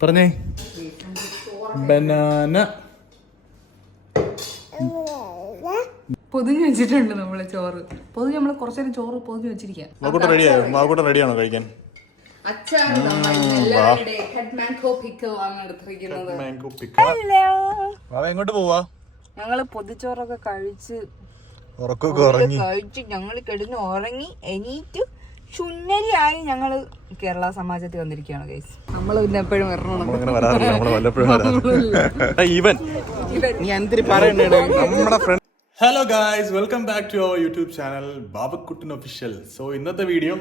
പറഞ്ഞേ ബനാന പൊതിഞ്ഞു വെച്ചിട്ടുണ്ട് നമ്മള് ചോറ്. പൊതിഞ്ഞ് നമ്മള് കുറച്ചേരം ചോറ് പൊതിഞ്ഞു വെച്ചിരിക്കാം. മാവക്കൂട്ട റെഡിയാണോ കഴിക്കാൻ? എങ്ങോട്ട് പോവാ? ഞങ്ങള് പൊതിച്ചോറൊക്കെ കഴിച്ച് ഞങ്ങള് കിടന്ന് ഉറങ്ങി എണീറ്റ് ശുന്നരിയായി ഞങ്ങള് കേരള സമാജത്തിൽ വന്നിരിക്കുകയാണ് ഗൈസ്. നമ്മള് പിന്നെ എപ്പോഴും വരണം. Hello guys, welcome back to our YouTube channel Babakuttan official. So ഇന്നത്തെ വീഡിയോ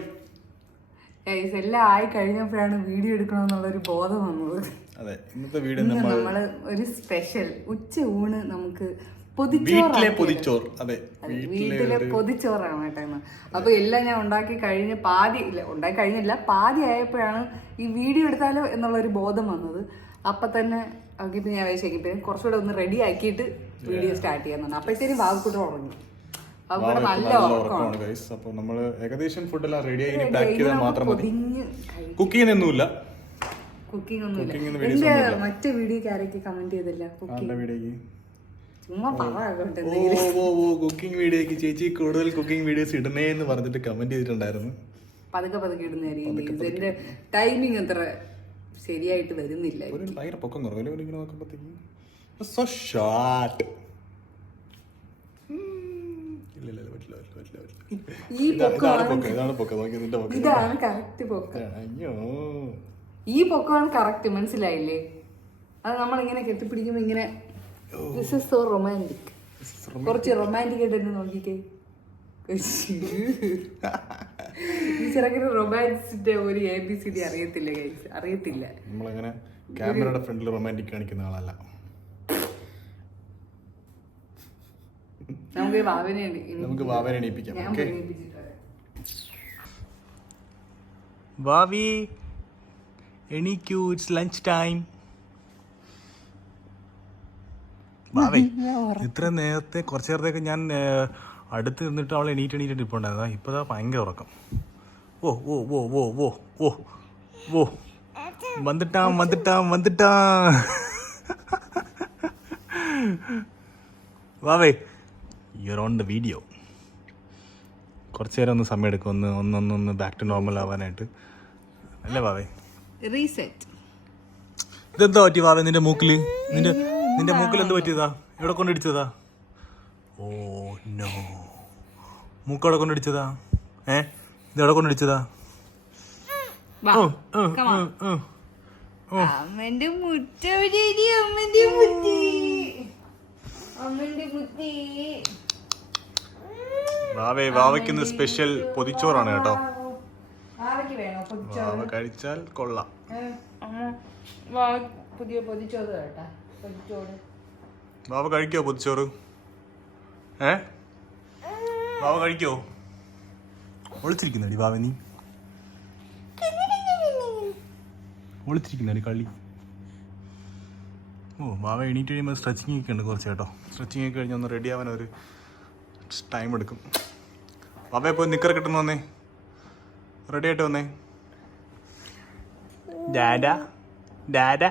എല്ലാം ആയി കഴിഞ്ഞപ്പോഴാണ് വീഡിയോ എടുക്കണമെന്നുള്ളൊരു ബോധം വന്നത്. അതെ, ഇന്നത്തെ വീഡിയോ നമ്മള് ഒരു സ്പെഷ്യൽ ഉച്ച ഊണ് നമുക്ക് വീട്ടിലെ പൊതിച്ചോറ്. അതെ, വീട്ടിലെ പൊതിച്ചോറാണ് കേട്ടോ ഇന്ന്. അപ്പൊ എല്ലാം ഞാൻ ഉണ്ടാക്കി കഴിഞ്ഞ് ഉണ്ടാക്കി കഴിഞ്ഞില്ല, പാതി ആയപ്പോഴാണ് ഈ വീഡിയോ എടുത്താലോ എന്നുള്ളൊരു ബോധം വന്നത്. അപ്പൊ തന്നെ ഇപ്പൊ ഞാൻ വിചാരിക്കും കുറച്ചുകൂടെ ഒന്ന് റെഡി ആക്കിയിട്ട് വീഡിയോ സ്റ്റാർട്ട് ചെയ്യാൻ. അപ്പോഴത്തേനും വാവക്കൂട്ട് ഉറങ്ങി. വാവക്കൂടെ നല്ല ഉറക്കമാണ്. അപ്പൊ നമ്മള് ഏകദേശം ഫുഡെല്ലാം റെഡി ആയി പാക്ക് ചെയ്താൽ മാത്രം മതി. കുക്കിംഗ് ഒന്നുമില്ല. എന്റെ മറ്റേ വീഡിയോക്ക് ആരൊക്കെ കമന്റ് ചെയ്തില്ല കുക്കിംഗ് കുക്കിംഗ് വീഡിയോക്ക് ചേച്ചി കൂടുതൽ കുക്കിംഗ് വീഡിയോസ് ഇടണേ എന്ന് പറഞ്ഞിട്ട് കമന്റ് ചെയ്തിട്ടുണ്ടായിരുന്നു. പതുക്കെ ഇടുന്നതായിരിക്കും. എന്റെ ടൈമിങ് അത്ര ശരിയായിട്ട് വരുന്നില്ല. ഭയങ്കര പൊക്കം കുറവല്ലേ ഇങ്ങനെ നോക്കുമ്പോഴത്തേക്കും. ഇതാണ് കറക്റ്റ് പൊക്കം. ഈ പൊക്കമാണ് കറക്റ്റ്, മനസ്സിലായില്ലേ? അത് നമ്മളിങ്ങനെ കെട്ടിപ്പിടിക്കുമ്പോ ഇങ്ങനെ ദിസ് ഇസ് സോ റൊമാൻറ്റിക്. കുറച്ച് റൊമാൻറ്റിക് ആയിട്ട് തന്നെ നോക്കിക്കേ. ഈ ചെറുക്കിന് റൊമാൻസിന്റെ ഒരു ABCD അറിയത്തില്ല ഗൈസ്, അറിയത്തില്ല. നമ്മളങ്ങനെ ക്യാമറയുടെ ഫ്രണ്ടിൽ റൊമാൻറ്റിക് കാണിക്കുന്ന ആളല്ല. നമുക്ക് വാവനെ എണീപ്പിക്കാം. വാവി എണീക്കൂ, ഇറ്റ്സ് ലഞ്ച് ടൈം. വാവേ, ഇത്ര നേരത്തെ കുറച്ചു നേരത്തേക്ക് ഞാൻ അടുത്ത് നിന്നിട്ട് അവൾ എണീറ്റിട്ട് ഇപ്പോൾ ഉണ്ടായിരുന്നതാ. ഇപ്പതാ ഭയങ്കര ഉറക്കം. ഓ ഓ ഓ ഓ ഓ ഓ ഓ വന്നിട്ടാ വാവേ, യുവർ ഓൺ ദ വീഡിയോ. കുറച്ചു നേരം ഒന്ന് സമയം എടുക്കും ഒന്ന് ബാക്ക് ടു നോർമൽ ആവാനായിട്ട്, അല്ലേ വാവേ? റീസെറ്റ്. ഇതെന്താ പറ്റി വാവേ നിന്റെ മൂക്കില്? നിന്റെ മൂക്കിൽ എന്ത് പറ്റിയതാ? എവിടെ കൊണ്ടിടിച്ചതാ? Oh no, മൂക്കവിടെ കൊണ്ടിടിച്ചതാ? ഇതെവിടെ കൊണ്ടിടിച്ചതാ? അമ്മന്റെ മുട്ടി. വാവയ്ക്ക് സ്പെഷ്യൽ പൊതിച്ചോറാണ് കേട്ടോ. വാവ കഴിച്ചാൽ കൊള്ളാം. പുതിയ പൊതിച്ചോറ് കേട്ടാ. വാവ കഴിക്കോ പൊതിച്ചോറ്? വാവ കഴിക്കോ? ഒളിച്ചിരിക്കുന്നടി വാവ, നീ ഒളിച്ചിരിക്കുന്നടി കളി. ഓ, വാവ എണീറ്റ് കഴിയുമ്പോൾ സ്ട്രെച്ചിങ് ഒക്കെ ഉണ്ട് കുറച്ച് കേട്ടോ. സ്ട്രെച്ചിങ് ഒക്കെ കഴിഞ്ഞ് ഒന്ന് റെഡി ആവാൻ ഒരു ടൈം എടുക്കും. വാവയെ പോയി നിക്കർ കിട്ടുന്നു വന്നേ, റെഡി ആയിട്ട് വന്നേ. ഡാഡാ ഡാഡാ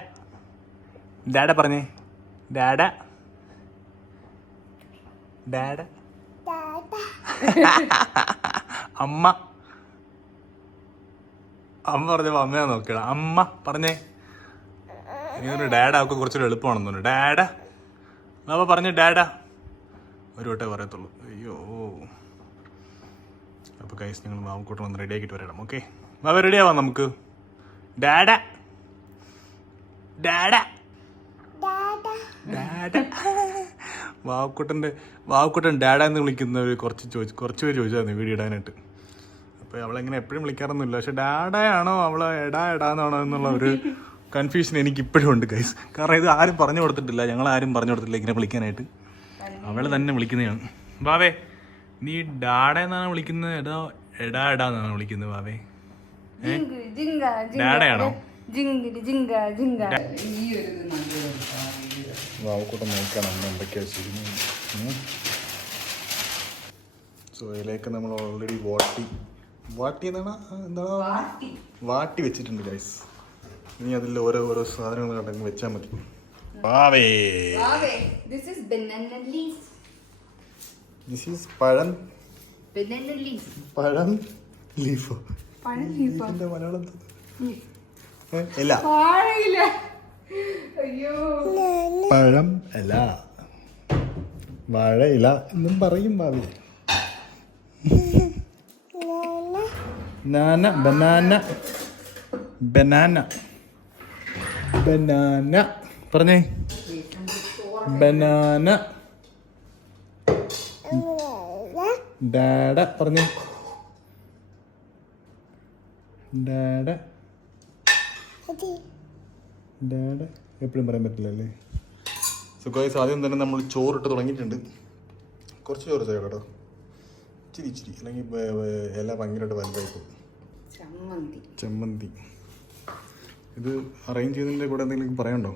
ഡാഡ പറഞ്ഞേ. ഡാഡ ഡാഡ അമ്മ പറഞ്ഞപ്പോ അമ്മയാ നോക്കണം. അമ്മ പറഞ്ഞേ. ഇങ്ങനെ ഡാഡ ഒക്കെ കുറച്ചൊരു എളുപ്പമാണെന്ന് തോന്നുന്നു. ഡാഡ ബാബ പറഞ്ഞേ. ഡാഡ ഒരു വട്ടേ പറയത്തുള്ളൂ. അയ്യോ. അപ്പൊ ഗൈസ്, നിങ്ങൾ മാവക്കൂട്ടം ഒന്ന് റെഡി ആക്കിയിട്ട് വരണം. ഓക്കെ ബാബ, റെഡി ആവാം നമുക്ക്. ഡാഡ ഡാഡ വാവക്കുട്ടൻ ഡാഡ എന്ന് വിളിക്കുന്ന കുറച്ച് പേര് ചോദിച്ചായിരുന്നു വീഡിയോ ഇടാനായിട്ട്. അപ്പോൾ അവളെങ്ങനെ എപ്പോഴും വിളിക്കാറൊന്നുമില്ല. പക്ഷെ ഡാഡയാണോ അവളെ എടാന്നാണോ എന്നുള്ള ഒരു കൺഫ്യൂഷൻ എനിക്ക് ഇപ്പോഴും ഉണ്ട് ഗൈസ്. കാരണം ഇത് ആരും പറഞ്ഞു കൊടുത്തിട്ടില്ല, ഞങ്ങൾ ആരും പറഞ്ഞു കൊടുത്തിട്ടില്ല ഇങ്ങനെ വിളിക്കാനായിട്ട്. അവളെ തന്നെ വിളിക്കുന്നതാണ്. ബാവേ, നീ ഡാഡ എന്നാണ് വിളിക്കുന്നത് എടാന്നാണ് വിളിക്കുന്നത്? ബാവേ ഡാഡയാണോ? വാവക്കൂട്ടം നോക്കണം എന്തൊക്കെയാ ശരിക്കും. സോ ഇതിലേക്ക് നമ്മൾ ഓൾറെഡി വാട്ടി വാട്ടി വെച്ചിട്ടുണ്ട് ഗൈസ്. ഇനി അതിൽ ഓരോ സാധനങ്ങൾ കണ്ടെങ്കിൽ വെച്ചാൽ മതി. വാവേ This is banana leaf. This is പഴം Banana leaf. പഴം ലീഫോ പഴം leaf. ഇതിന്റെ മലയാളം ഇല വാഴയില. അയ്യോ. പഴം ഇല വാഴയില എന്നും പറയും ഭാവി. ബനാന പറഞ്ഞേ. ബനാന ഡാഡ പറഞ്ഞേ. ഡാഡ എപ്പോഴും പറയാൻ പറ്റില്ലല്ലേ. സോ ഗൈസ്, ആദ്യം തന്നെ നമ്മൾ ചോറിട്ട് തുടങ്ങിയിട്ടുണ്ട്. കുറച്ച് ചോറ് ചെയ്യാം കേട്ടോ, ഇച്ചിരി അല്ലെങ്കിൽ ഇല ഭയങ്കരമായിട്ട് വലുതായി പോകും. ചമ്മന്തി ഇത് അറേഞ്ച് ചെയ്തതിൻ്റെ കൂടെ എന്തെങ്കിലും പറയണ്ടോ?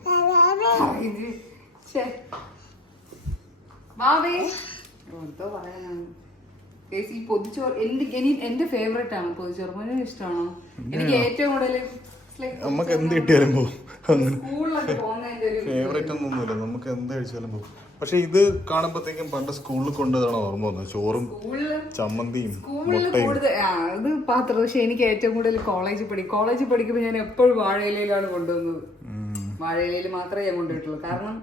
ഈ പൊതിച്ചോറ് എന്റെ ഫേവറേറ്റ് ആണ്. പൊതിച്ചോറ് മുഴുവൻ ഇഷ്ടമാണോ? എനിക്ക് ഏറ്റവും കൂടുതൽ നമുക്ക് എന്ത് കിട്ടിയാലും പോകും. അങ്ങനെ സ്കൂളിലൊക്കെ പോകുന്നതിന്റെ ഒരു ഫേവറേറ്റ് ഒന്നുമില്ല, നമുക്ക് എന്ത് കഴിച്ചാലും പോകും. പക്ഷെ ഇത് കാണുമ്പോഴത്തേക്കും പണ്ട് സ്കൂളിൽ കൊണ്ടുവന്നാണ് ഓർമ്മ വന്നത്. ചോറും ചമ്മന്തിയും മുട്ടയും. ഇത് പാത്രം. പക്ഷെ എനിക്ക് ഏറ്റവും കൂടുതൽ കോളേജിൽ പഠിക്കുമ്പോൾ ഞാൻ എപ്പോഴും വാഴയിലയിലാണ് കൊണ്ടുവന്നത്. വാഴയിലയിൽ മാത്രമേ ഞാൻ കൊണ്ടുപോയിട്ടുള്ളൂ. കാരണം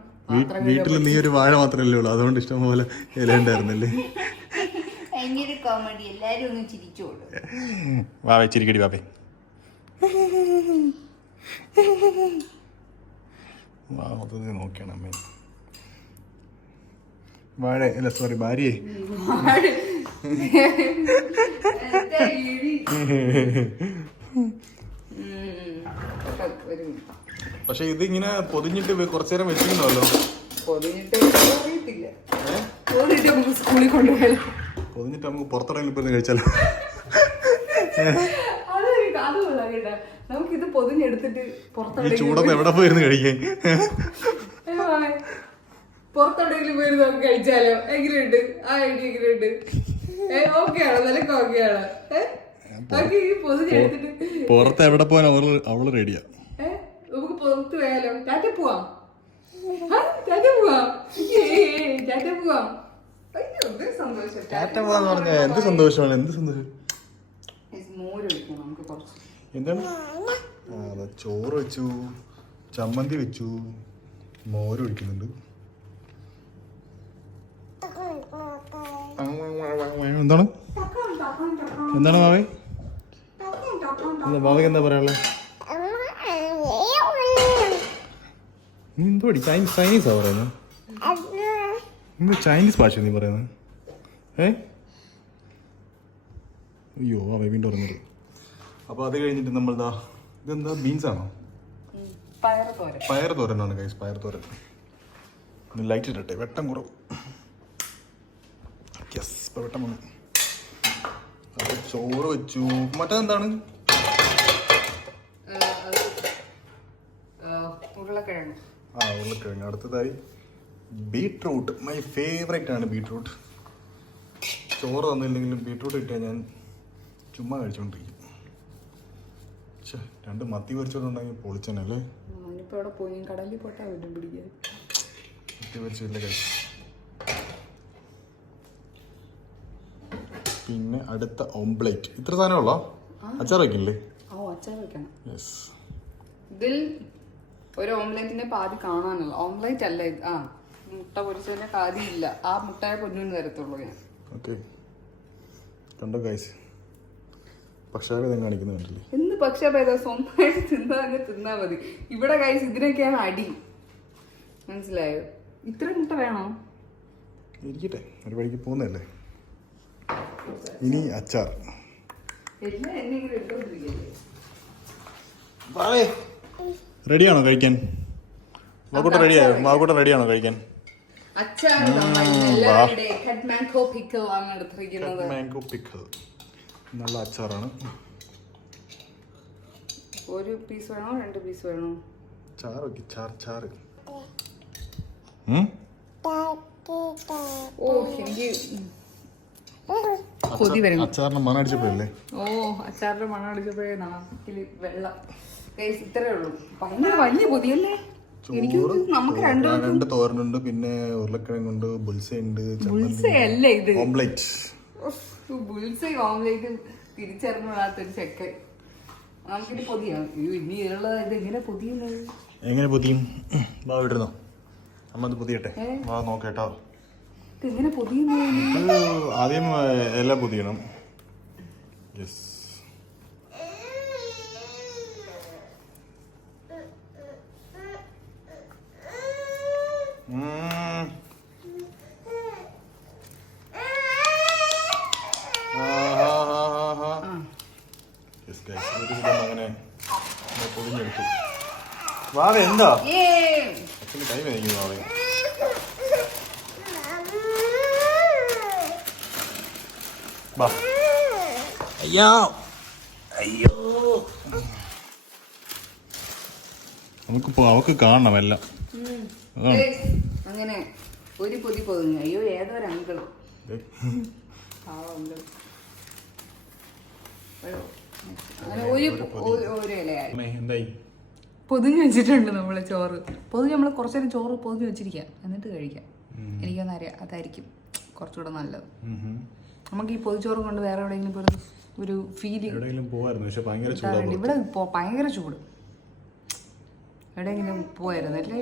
വീട്ടിൽ നീ ഒരു വാഴ മാത്രമല്ലേ ഉള്ളൂ, അതുകൊണ്ട് ഇഷ്ടം പോലെ ഇല ഉണ്ടായിരുന്നല്ലേ. ഭയങ്കര കോമഡി. എല്ലാരും ഒന്ന് ചിരിച്ചോളൂ. വാവേ ചിരിക്കടി വാവേ. മൊത്തത്തിൽ നോക്കിയാണ് അമ്മേ. വാഴ അല്ല, സോറി, ഭാര്യയെ. പക്ഷെ ഇത് ഇങ്ങനെ പൊതിഞ്ഞിട്ട് കുറച്ചു നേരം വെച്ചിരുന്നല്ലോ. പൊതിഞ്ഞിട്ട് നമുക്ക് പുറത്തിറങ്ങി പോയി കഴിച്ചാലോ. നമുക്കിത് പൊതിഞ്ഞെടുത്തിട്ട് ഈ ചൂടത്ത് എവിടെ പോയിരുന്നു കഴിക്കാൻ? പുറത്തെവിടെയെങ്കിലും പോയിരുന്നു നമുക്ക് കഴിച്ചാലോ? എങ്ങനെയുണ്ട് ആ ഐഡിയ? എങ്ങനെയുണ്ട്? ഓക്കെയാണോ? നിനക്ക് ഓക്കെയാണോ? പൊതിഞ്ഞെടുത്തിട്ട് പുറത്ത് എവിടെ പോകാൻ അവള് റെഡിയാ. നമുക്ക് പുറത്ത് പോയാലോ? ടാറ്റ പോവാം. സന്തോഷം. ടാറ്റ പോവാന്ന് പറഞ്ഞ എന്ത് സന്തോഷമാണ്, എന്ത് സന്തോഷം. എന്താണ്? ചോറ് വെച്ചു, ചമ്മന്തി വെച്ചു, മോര് ഒഴിക്കുന്നുണ്ട്. എന്താണ് എന്താണ് മാവേ? മാവയ്ക്ക് എന്താ പറയാനുള്ളത്? നീ എന്തോടി ചൈനീസാ പറയുന്നത്? ചൈനീസ് ഭാഷ നീ പറയുന്നത്? അയ്യോ ആ വീണ്ടും പറഞ്ഞത്. അപ്പോൾ അത് കഴിഞ്ഞിട്ട് നമ്മളിതാ, ഇതെന്താ ബീൻസ് ആണോ? പയർ തോരനാണ് ഗൈസ്, പയർ തോരൻ. ലൈറ്റ് ഇടട്ടെ, വെട്ടം കുറവ്. യെസ്, ഇപ്പോൾ വെട്ടം വന്നു. അപ്പോൾ ചോറ് വെച്ചു. മറ്റേതെന്താണ്? ഉരുളക്കിഴങ്ങ്. അടുത്തതായി ബീട്രൂട്ട്. മൈ ഫേവറേറ്റ് ആണ് ബീട്രൂട്ട്. ചോറ് തന്നില്ലെങ്കിലും ബീട്രൂട്ട് കിട്ടിയാൽ ഞാൻ ചുമ്മാ കഴിച്ചോണ്ടിരിക്കും. രണ്ട് മത്തി പൊരിച്ചോണ്ടുണ്ടെങ്കിൽ പൊളിച്ചനല്ലേ. മത്തി പൊരിച്ചില്ല കഴിച്ചു. പിന്നെ അടുത്ത ഓംപ്ലേറ്റ്. ഇത്ര സാധനമുള്ള അച്ചാർ വയ്ക്കില്ലേ? യെസ്. ഇതിൽ ഒരു ഓംപ്ലേറ്റിന്റെ പാതി കാണാനല്ല. ഓംപ്ലേറ്റ് അല്ല ഇത്. മുട്ട പൊരിച്ചതിന്റെ കാര്യമില്ല. ആ മുട്ടയെ പൊന്നു തരത്തുള്ളൂ ഞാൻ. ഓക്കെ, കണ്ടോ ഗൈസ്, പക്ഷാഭേദം കാണിക്കുന്ന കണ്ടില്ലേ? എന്ത് പക്ഷാഭേദം? സ്വന്തമായിട്ട് തിന്നാ മതി. ഇവിടെ ഗൈസ് ഇതിനൊക്കെയാണ് അടി, മനസ്സിലായോ? ഇത്ര മുട്ട വേണോ? ഇരിക്കട്ടെ, ഒരു വഴിക്ക് പോകുന്നല്ലേ. ഇനി അച്ചാർ. റെഡിയാണോ കഴിക്കാൻ? മാക്കൂട്ട റെഡിയായോ? മാക്കൂട്ട റെഡിയാണോ കഴിക്കാൻ? മാംഗോ പിക്കിൾ നല്ല അച്ചാറാണ്. ഒരു പീസ് വേണോ 2 പീസ് വേണോ? ചാറ് വെക്ക്, ചാറ്. അച്ചാറിന്റെ മണം അടിച്ചപ്പോഴല്ലേ? അച്ചാറിന്റെ മണം അടിച്ചപ്പോഴേ നാക്കില് വെള്ളം. ഗൈസ് ഇത്രേ ഉള്ളൂ. ഭയങ്കര വലിയ പൊതിയല്ലേ. എനിക്ക് നമുക്ക് രണ്ട് തോരനുണ്ട്, പിന്നെ ഉരുളക്കിഴങ്ങുണ്ട്, ബുൾസൈ ഉണ്ട്, അല്ലേ ഇത് ഓംലെറ്റ്. ബുൾസൈ ഓംലെറ്റ് തിരിച്ചറിഞ്ഞാത്തൊരു ചെക്കൻ. നമുക്കിത് പൊതിയാം. ഇനി ഉള്ളത് ഇത് എങ്ങനെ പൊതിയുന്നത്? എങ്ങനെ പൊതിയും? വാ ഇടുന്നോ? അമ്മ ഇത് പൊതിയട്ടെ. വാ നോക്കേട്ടോ. ഇത് എങ്ങനെ പൊതിയുന്നത്? ആദ്യം ഇല പൊതിയണം. യെസ്. അങ്ങനെ പൊതിഞ്ഞെടുത്തു. വാവ എന്താ കൈ വേദിക്കുന്നു? വാവ വാ. അയ്യോ അയ്യോ, നമുക്കിപ്പോ അവക്ക് കാണണം എല്ലാം. അങ്ങനെ ഒരു പൊതി പൊതിഞ്ഞു. അയ്യോ ഏതൊരു അങ്കിൾ എന്തായി പൊതിഞ്ഞു വെച്ചിട്ടുണ്ട് നമ്മള് ചോറ്. പൊതിഞ്ഞ് നമ്മള് കുറച്ചേരം ചോറ് പൊതിഞ്ഞു വെച്ചിരിക്കാം, എന്നിട്ട് കഴിക്കാം. എനിക്കൊന്നും അറിയാം, അതായിരിക്കും കുറച്ചുകൂടെ നല്ലത്. നമുക്ക് ഈ പൊതിച്ചോറ് കൊണ്ട് വേറെ എവിടെയെങ്കിലും ഒരു ഫീലിംഗ് പോവായിരുന്നു. പക്ഷെ ഭയങ്കര ഇവിടെ ഭയങ്കര ചൂട്. എവിടെയെങ്കിലും പോയായിരുന്നു അല്ലേ?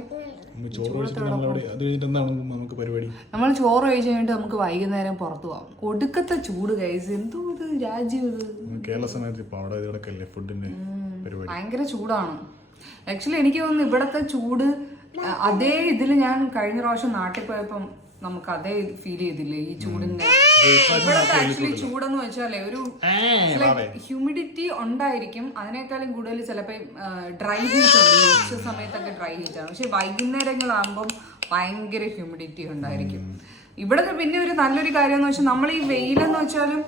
നമ്മൾ ചോറ് കഴിച്ച് കഴിഞ്ഞിട്ട് നമുക്ക് വൈകുന്നേരം പുറത്തു പോവാം. ഒടുക്കത്തെ ചൂട് കഴിച്ച് എന്തോ ഇത് രാജ്യം ഇത്. ഭയങ്കര ചൂടാണ്. ആക്ച്വലി എനിക്ക് തോന്നുന്നു ഇവിടത്തെ ചൂട് അതേ ഇതിൽ ഞാൻ കഴിഞ്ഞ പ്രാവശ്യം നാട്ടിൽ പോയപ്പം നമുക്ക് അതേ ഫീൽ ചെയ്തില്ലേ ഈ ചൂടിന്റെ. ഇവിടത്തെ ആക്ച്വലി ചൂടെന്ന് വെച്ചാലേ ഒരു ഹ്യൂമിഡിറ്റി ഉണ്ടായിരിക്കും. അതിനേക്കാളും കൂടുതൽ ചിലപ്പോൾ ഡ്രൈ ഹീറ്റ് ഉണ്ട്. ഉച്ച സമയത്തൊക്കെ ഡ്രൈ ഹീറ്റ് ആണ്. പക്ഷെ വൈകുന്നേരങ്ങളാകുമ്പം ഭയങ്കര ഹ്യൂമിഡിറ്റി ഉണ്ടായിരിക്കും. ഇവിടത്തെ പിന്നെ ഒരു നല്ലൊരു കാര്യം എന്ന് വെച്ചാൽ നമ്മൾ ഈ വെയിലെന്ന് വെച്ചാലും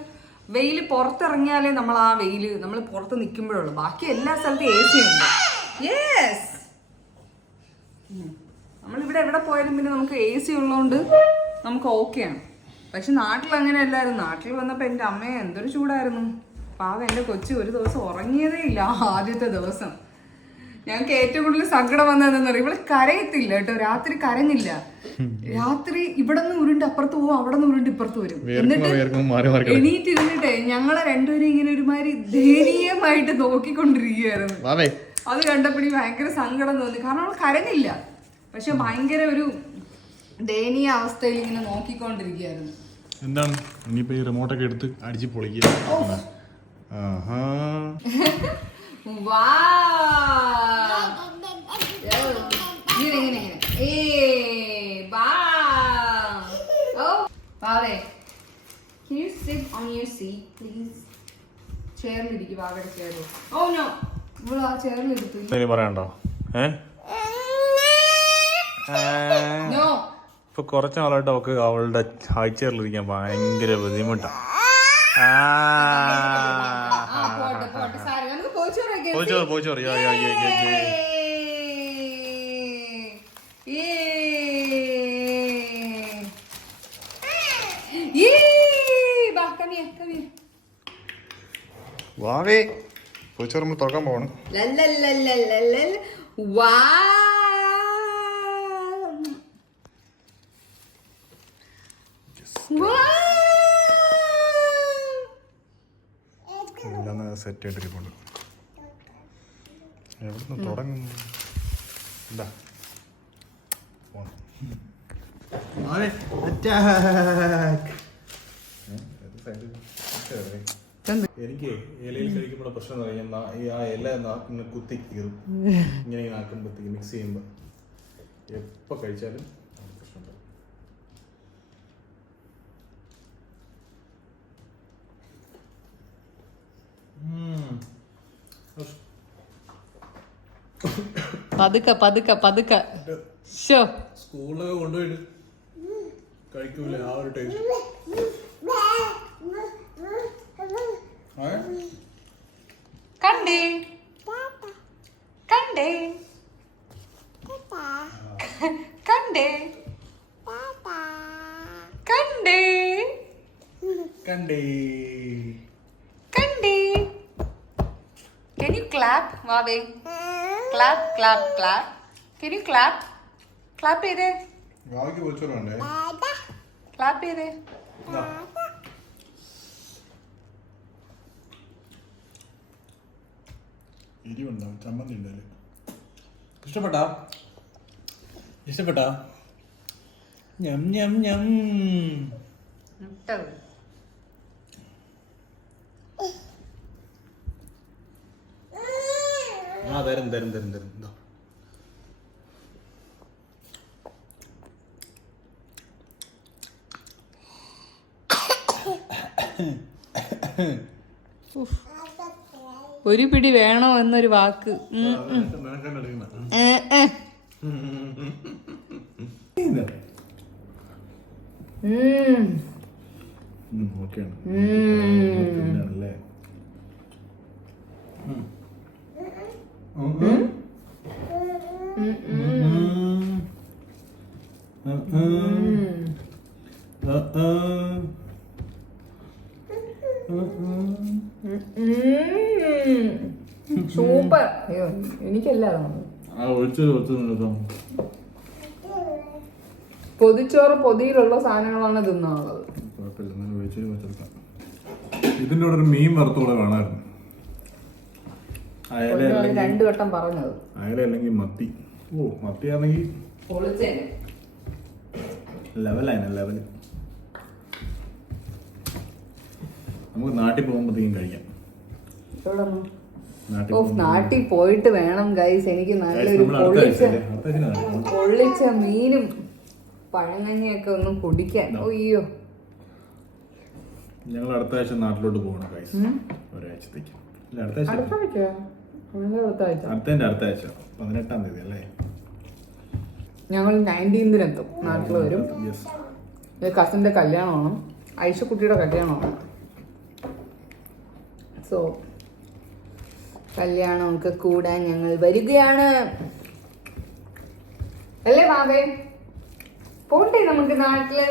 വെയിൽ പുറത്തിറങ്ങിയാലേ നമ്മൾ ആ വെയില് നമ്മൾ പുറത്ത് നിൽക്കുമ്പോഴുള്ളൂ. ബാക്കി എല്ലാ സ്ഥലത്തും AC ഉണ്ട്. യെസ്, നമ്മളിവിടെ എവിടെ പോയാലും പിന്നെ നമുക്ക് AC ഉള്ളതുകൊണ്ട് നമുക്ക് ഓക്കെയാണ്. പക്ഷെ നാട്ടിൽ അങ്ങനെ അല്ലായിരുന്നു. നാട്ടിൽ വന്നപ്പോൾ എൻ്റെ അമ്മയെ എന്തൊരു ചൂടായിരുന്നു. പാവം എൻ്റെ കൊച്ചു ഒരു ദിവസം ഉറങ്ങിയതേ ഇല്ല. ആദ്യത്തെ ദിവസം ഞങ്ങൾക്ക് ഏറ്റവും കൂടുതൽ സങ്കടം വന്നതെന്ന് പറയും, ഇവള് കരയത്തില്ല കേട്ടോ. രാത്രി കരഞ്ഞില്ല. രാത്രി ഇവിടെ നിന്ന് ഉരുണ്ട് അപ്പുറത്ത് പോകും, അവിടെ നിന്ന് ഉരുണ്ട് ഇപ്പുറത്ത് വരും. എന്നിട്ട് എണീറ്റിരുന്നിട്ടേ ഞങ്ങളെ രണ്ടുപേരും ഇങ്ങനെ ഒരുമാതിരി ദയനീയമായിട്ട് നോക്കിക്കൊണ്ടിരിക്കുകയായിരുന്നു. അത് കണ്ടപ്പോഴേ ഭയങ്കര സങ്കടം തോന്നി. കാരണം അവൾ കരഞ്ഞില്ല, പക്ഷെ ഭയങ്കര ഒരു ദയനീയ അവസ്ഥയിൽ ഇങ്ങനെ നോക്കിക്കൊണ്ടിരിക്കുകയായിരുന്നു. എന്താണ് ഇനിയിപ്പോ ഈ റിമോട്ടൊക്കെ എടുത്ത് അടിച്ച് പൊളിക്കുക. പറയണ്ടോ? ഇപ്പൊ കുറച്ച് നാളായിട്ട് അവൾക്ക് അവളുടെ ഹൈ ചെയറിലിരിക്കാൻ ഭയങ്കര ബുദ്ധിമുട്ടാ. പോച്ചോറ് വാവേ പോച്ചോറ് നമ്മൾ തുറക്കാൻ പോകണം. സെറ്റ് ആയിട്ടിരിപ്പുണ്ട്. എവിടുന്ന് തുടങ്ങുന്നു? എന്താ എനിക്ക് ഇലയിൽ കഴിക്കുമ്പോൾ പ്രശ്നം എന്ന് പറഞ്ഞാൽ ആ ഇല നാക്കിന് കുത്തി കീറും. ഇങ്ങനെ നാക്കുമ്പോഴത്തേക്ക് മിക്സ് ചെയ്യുമ്പോൾ എപ്പോൾ കഴിച്ചാലും പ്രശ്നം ഉണ്ടാവും. പതുക്കെ സ്കൂളിലൊക്കെ കൊണ്ടുപോയിട്ട് കഴിക്കൂലേ ആ ഒരു ടേസ്റ്റ്. കണ്ടേ കണ്ടേ കണ്ടേ കണ്ടേ കണ്ടേ കണ്ടേ. Can you clap ക്ലാപ്പ് വാവേ clap clap clap can you clap clap ചെയ്തേ വാവയ്ക്ക് പൊതിച്ചോറ് വേണ്ടേ? ക്ലാപ്പ് ചെയ്തേ എരിവുണ്ടാവും, ചമ്മന്തി ഉണ്ടല്ലേ. ഇഷ്ടപ്പെട്ടാ? ഞം ഞം ഞം. ആ തരും തരും തരും തരും. ഇതാ. ഒരു പിടി വേണോ എന്നൊരു വാക്ക്. സൂപ്പർ. അയ്യോ എനിക്കല്ലാതെ പൊതിച്ചോറ് പൊതിയിലുള്ള സാധനങ്ങളാണ് തിന്നാനുള്ളത്. ഇതിന്റെ കൂടെ ഒരു മീൻ വറുത്തോടെ വേണമായിരുന്നു. രണ്ടു വട്ടം പറഞ്ഞത് അയല അല്ലെങ്കിൽ മത്തി. ഓ മത്തി ആണെങ്കിൽ ലെവലായിരുന്നു. ലെവല് നമുക്ക് നാട്ടിൽ പോകുമ്പോഴത്തേക്കും കഴിക്കാം. നാട്ടിൽ പോയിട്ട് വേണം ഗൈസ് എനിക്ക് നല്ലൊരു പൊള്ളിച്ച മീനും പഴങ്ങഞ്ഞിയൊക്കെ ഒന്ന് കുടിക്കാൻ. അയ്യോ ഞങ്ങൾ അടുത്ത ആഴ്ച നാട്ടിലോട്ട് പോകണം ഗൈസ്. ഒരാഴ്ചത്തേക്ക്. അടുത്ത ആഴ്ച 18-ാം തീയതി അല്ലേ? ഞങ്ങൾ 19-നെത്തും നാട്ടിൽ വരും. കസിന്റെ കല്യാണമാണ്, ഐഷക്കുട്ടിയുടെ കല്യാണമാണ്. സോ കല്യാണമൊക്കെ കൂടാൻ ഞങ്ങൾ വരികയാണ് അല്ലേ ബാബേ? പോണ്ടേ നമുക്ക് നാട്ടില്?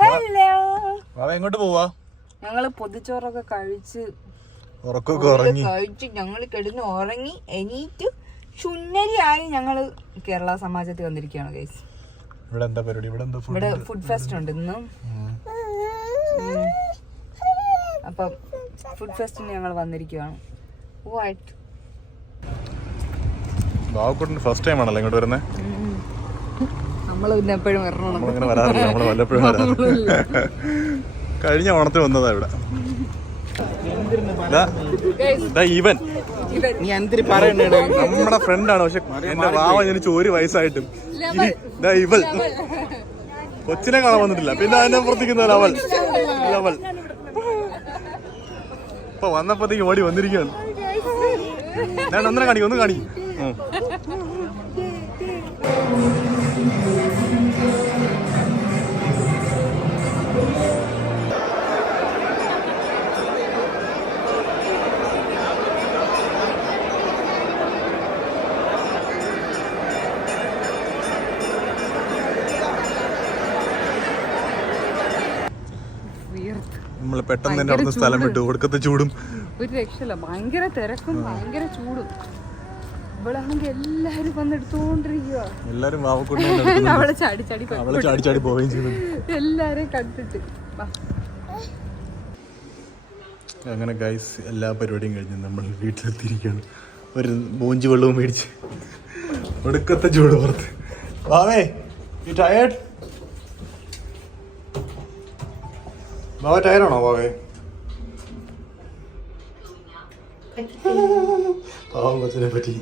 ഹലോ, എങ്ങോട്ട് പോവാ? ഞങ്ങള് പൊതിച്ചോറൊക്കെ കഴിച്ച് ഞങ്ങൾ കിടന്ന് ഉറങ്ങി എണീറ്റ് ശുന്നരിയായി ഞങ്ങള് കേരള സമാജത്തിൽ വന്നിരിക്കുകയാണ് ഗൈസ്. ഇവിടെ ഫുഡ് ഫെസ്റ്റ് ഉണ്ട് ഇന്ന്. അപ്പം ഫുഡ് ഫെസ്റ്റിന് ഞങ്ങൾ വന്നിരിക്കുകയാണ്. ഫസ്റ്റ് ടൈം ആണല്ലോ ഇങ്ങോട്ട് വരുന്നത്. നമ്മള് പിന്നെ എപ്പോഴും വരണം. കഴിഞ്ഞ ഓണത്തിന് വന്നതാ ഇവിടെ. ഇവൻ നമ്മുടെ ഫ്രണ്ടാണ്, പക്ഷെ എന്റെ വാവ ജനിച്ച് 1 വയസ്സായിട്ടും ഇവൾ കൊച്ചിനെ കാണാൻ വന്നിട്ടില്ല. പിന്നെ അതിന്റെ പുറത്തേക്കുന്ന ലവൽ ഇപ്പൊ വന്നപ്പോഴത്തേക്ക് ഓടി വന്നിരിക്കുകയാണ്. ഞാൻ ഒന്നിനെ കാണിക്കും, ഒന്ന് കാണിക്കും. നമ്മള് പെട്ടെന്ന് തന്നെ അവിടുന്ന് സ്ഥലം വിട്ടു. കൊടുക്കത്തെ ചൂടും ഒരു രക്ഷയില്ല. ഭയങ്കര തിരക്കും ഭയങ്കര ചൂടും. ഇവളാണെങ്കിൽ എല്ലാരും വന്നെടുത്തോണ്ടിരിക്കുക. എല്ലാരും അവളെ ചാടി ചാടി പോവുകയും ചെയ്തു. എല്ലാരെയും കണ്ടിട്ട് അങ്ങനെ ഗൈസ് എല്ലാ പരിപാടിയും കഴിഞ്ഞ് നമ്മൾ വീട്ടിലെത്തിയിരിക്കുകയാണ്. ഒരു ബോഞ്ചി വെള്ളവും മേടിച്ച് ഒടുക്കത്തെ ചൂട് പുറത്ത്. വാവേ യു ടയേർഡ്? ബാബ ടയറാണോ? ബാവേ പാവം കൊച്ചിനെ പറ്റി.